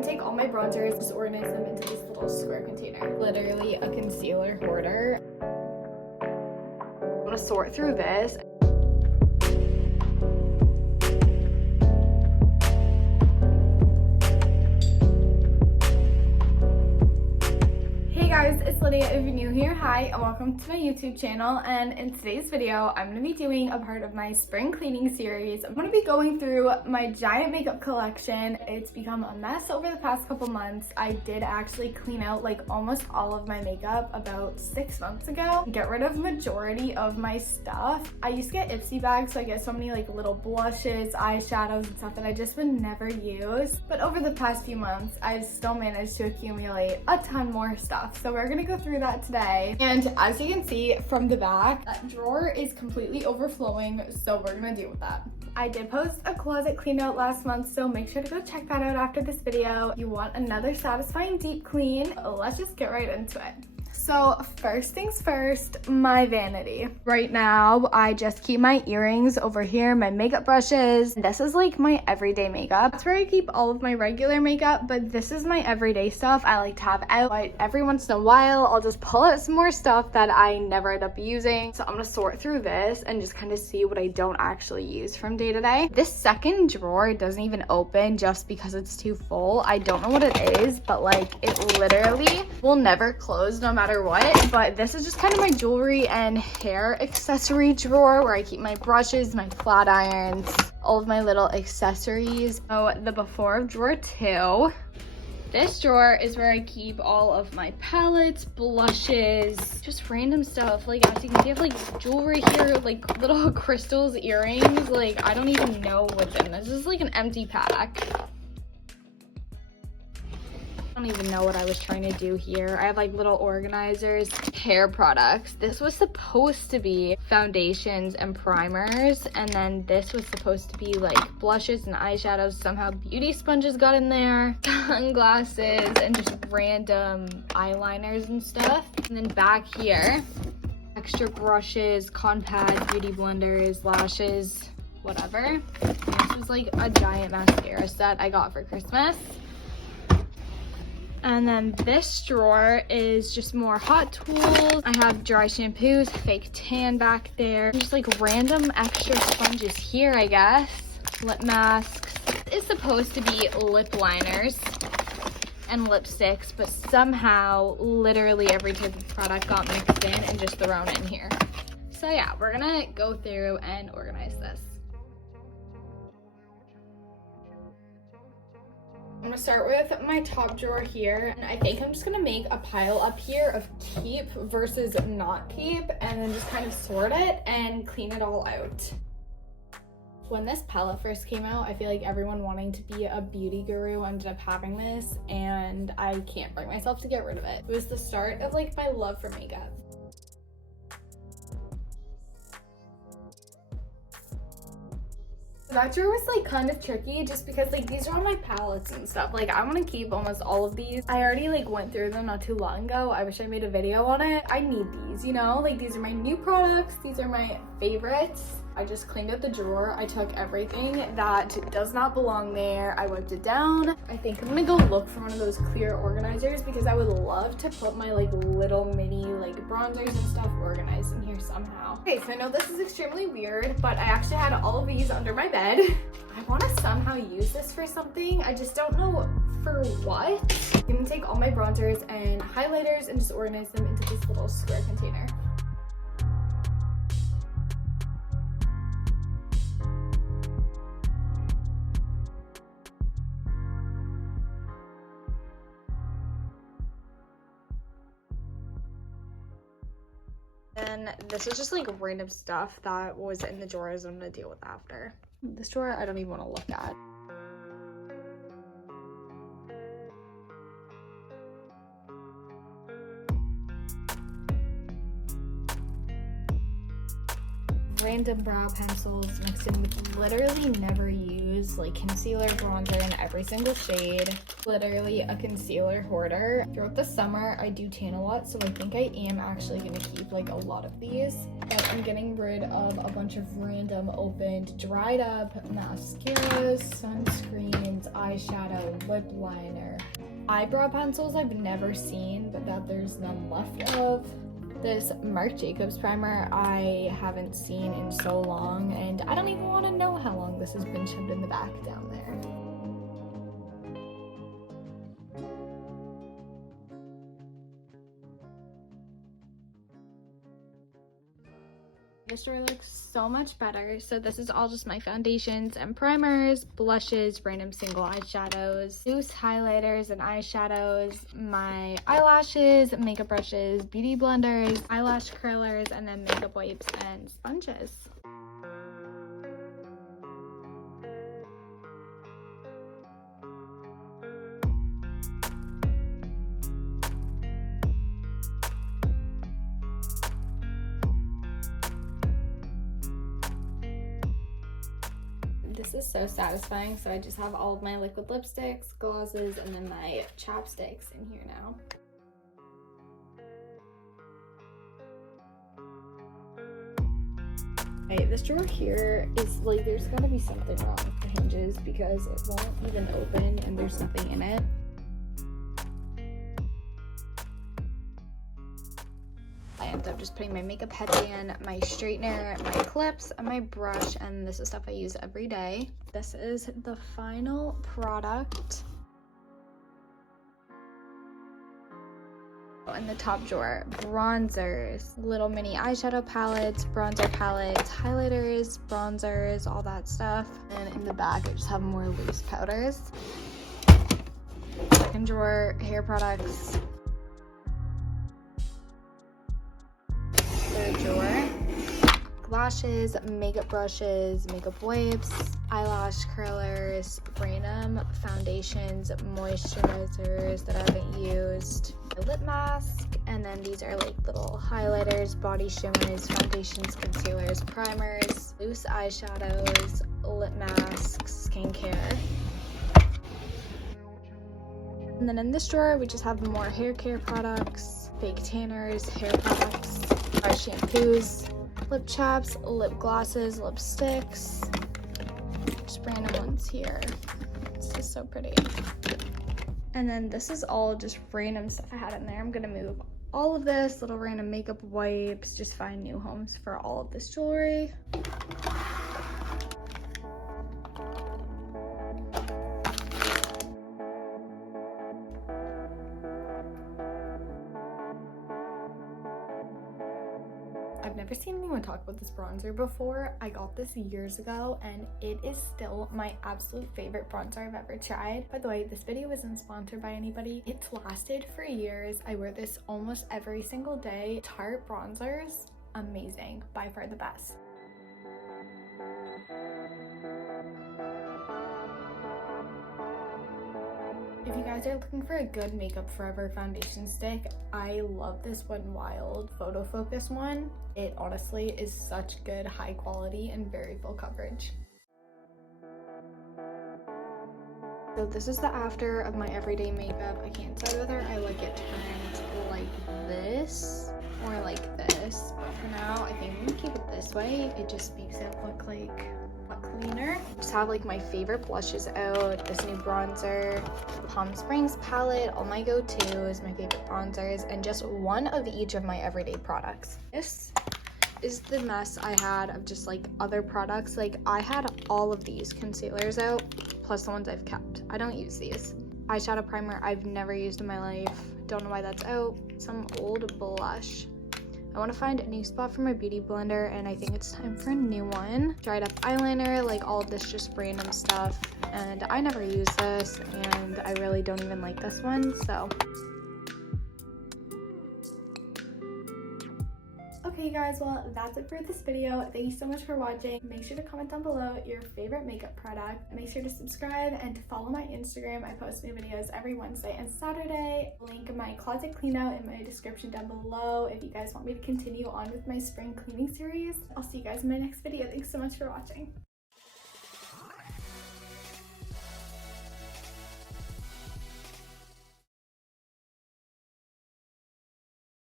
gonna take all my bronzers, just organize them into this little square container. Literally a concealer hoarder. I'm gonna sort through this. Guys, it's Lydia. If you're new here, hi and welcome to my YouTube channel. And in today's video I'm going to be doing a part of my spring cleaning series. I'm going to be going through my giant makeup collection. It's become a mess over the past couple months. I did actually clean out like almost all of my makeup about 6 months ago, get rid of majority of my stuff. I used to get Ipsy bags, so I get so many like little blushes, eyeshadows and stuff that I just would never use, but over the past few months I've still managed to accumulate a ton more stuff. So we're gonna go through that today. And as you can see from the back, that drawer is completely overflowing, so we're gonna deal with that. I did post a closet clean out last month, so make sure to go check that out after this video. If you want another satisfying deep clean, let's just get right into it. So first things first, my vanity. Right now, I just keep my earrings over here, my makeup brushes. This is like my everyday makeup. That's where I keep all of my regular makeup, but this is my everyday stuff I like to have out. But every once in a while, I'll just pull out some more stuff that I never end up using. So I'm gonna sort through this and just kind of see what I don't actually use from day to day. This second drawer doesn't even open just because it's too full. I don't know what it is, but like it literally will never close no matter what. But this is just kind of my jewelry and hair accessory drawer where I keep my brushes, my flat irons, all of my little accessories. So the before of drawer 2. This drawer is where I keep all of my palettes, blushes, just random stuff. Like as you can see, I have like jewelry here, like little crystals, earrings. Like I don't even know what's in this. This is like an empty pack. I don't even know what I was trying to do here. I have like little organizers, hair products. This was supposed to be foundations and primers, and then this was supposed to be like blushes and eyeshadows. Somehow beauty sponges got in there, sunglasses, and just random eyeliners and stuff. And then back here, extra brushes, compact beauty blenders, lashes, whatever. This was like a giant mascara set I got for Christmas. And then this drawer is just more hot tools. I have dry shampoos, fake tan back there, just like random extra sponges here, I guess. Lip masks. It's supposed to be lip liners and lipsticks, but somehow literally every type of product got mixed in and just thrown in here. So yeah, we're gonna go through and organize this. I'm gonna start with my top drawer here, and I think I'm just gonna make a pile up here of keep versus not keep, and then just kind of sort it and clean it all out. When this palette first came out, I feel like everyone wanting to be a beauty guru ended up having this, and I can't bring myself to get rid of it. It was the start of like my love for makeup. That drawer was like kind of tricky just because like these are all my palettes and stuff. Like I want to keep almost all of these. I already like went through them not too long ago. I wish I made a video on it. I need these, you know, like these are my new products. These are my favorites. I just cleaned out the drawer. I took everything that does not belong there. I wiped it down. I think I'm gonna go look for one of those clear organizers because I would love to put my like little mini like bronzers and stuff organized in here somehow. Okay, so I know this is extremely weird, but I actually had all of these under my bed. I want to somehow use this for something. I just don't know for what. I'm gonna take all my bronzers and highlighters and just organize them into this little square container. And this is just like random stuff that was in the drawers I'm gonna deal with after. This drawer I don't even want to look at. random brow pencils mixed in with literally never used, like concealer, bronzer in every single shade. Literally a concealer hoarder. Throughout the summer, I do tan a lot, so I think I am actually gonna keep like a lot of these. But I'm getting rid of a bunch of random opened, dried up mascaras, sunscreens, eyeshadow, lip liner, eyebrow pencils I've never seen, but that there's none left of. This Marc Jacobs primer I haven't seen in so long, and I don't even want to know how long this has been shoved in the back down there. This drawer looks so much better. So this is all just my foundations and primers, blushes, random single eyeshadows, loose highlighters and eyeshadows, my eyelashes, makeup brushes, beauty blenders, eyelash curlers, and then makeup wipes and sponges. This is so satisfying. So I just have all of my liquid lipsticks, glosses, and then my chapsticks in here now. Okay, this drawer here is like, there's gotta be something wrong with the hinges because it won't even open and there's nothing in it. And I'm just putting my makeup headband, my straightener, my clips, and my brush, and this is stuff I use every day. This is the final product. In the top drawer, bronzers, little mini eyeshadow palettes, bronzer palettes, highlighters, bronzers, all that stuff. And in the back, I just have more loose powders. Second drawer, hair products. Third drawer, lashes, makeup brushes, makeup wipes, eyelash curlers, random foundations, moisturizers that I haven't used, a lip mask, and then these are like little highlighters, body shimmers, foundations, concealers, primers, loose eyeshadows, lip masks, skincare. And then in this drawer, we just have more hair care products, fake tanners, hair products, our shampoos, lip chaps, lip glosses, lipsticks, just random ones here. It's just so pretty. And then this is all just random stuff I had in there. I'm gonna move all of this, little random makeup wipes, just find new homes for all of this jewelry. I've never seen anyone talk about this bronzer before. I got this years ago and it is still my absolute favorite bronzer I've ever tried. By the way, this video isn't sponsored by anybody. It's lasted for years. I wear this almost every single day. Tarte bronzers, amazing, by far the best. If you guys are looking for a good Makeup Forever foundation stick, I love this Wet n Wild Photo Focus one. It honestly is such good, high quality, and very full coverage. So this is the after of my everyday makeup. I can't decide whether I like it turned like this or like this, but for now I think I'm gonna keep it this way. It just makes it look like cleaner. Just have like my favorite blushes out, this new bronzer, Palm Springs palette, all my go-tos, my favorite bronzers, and just one of each of my everyday products. This is the mess I had of just like other products. Like I had all of these concealers out, plus the ones I've kept. I don't use these. Eyeshadow primer I've never used in my life. Don't know why that's out. Some old blush. I want to find a new spot for my beauty blender, and I think it's time for a new one. Dried up eyeliner, like all of this just random stuff, and I never use this, and I really don't even like this one, so. Okay, Okay guys, well that's it for this video. Thank you so much for watching. Make sure to comment down below your favorite makeup product. Make sure to subscribe and to follow my Instagram. I post new videos every Wednesday and Saturday. Link my closet clean out in my description down below if you guys want me to continue on with my spring cleaning series. I'll see you guys in my next video. Thanks so much for watching.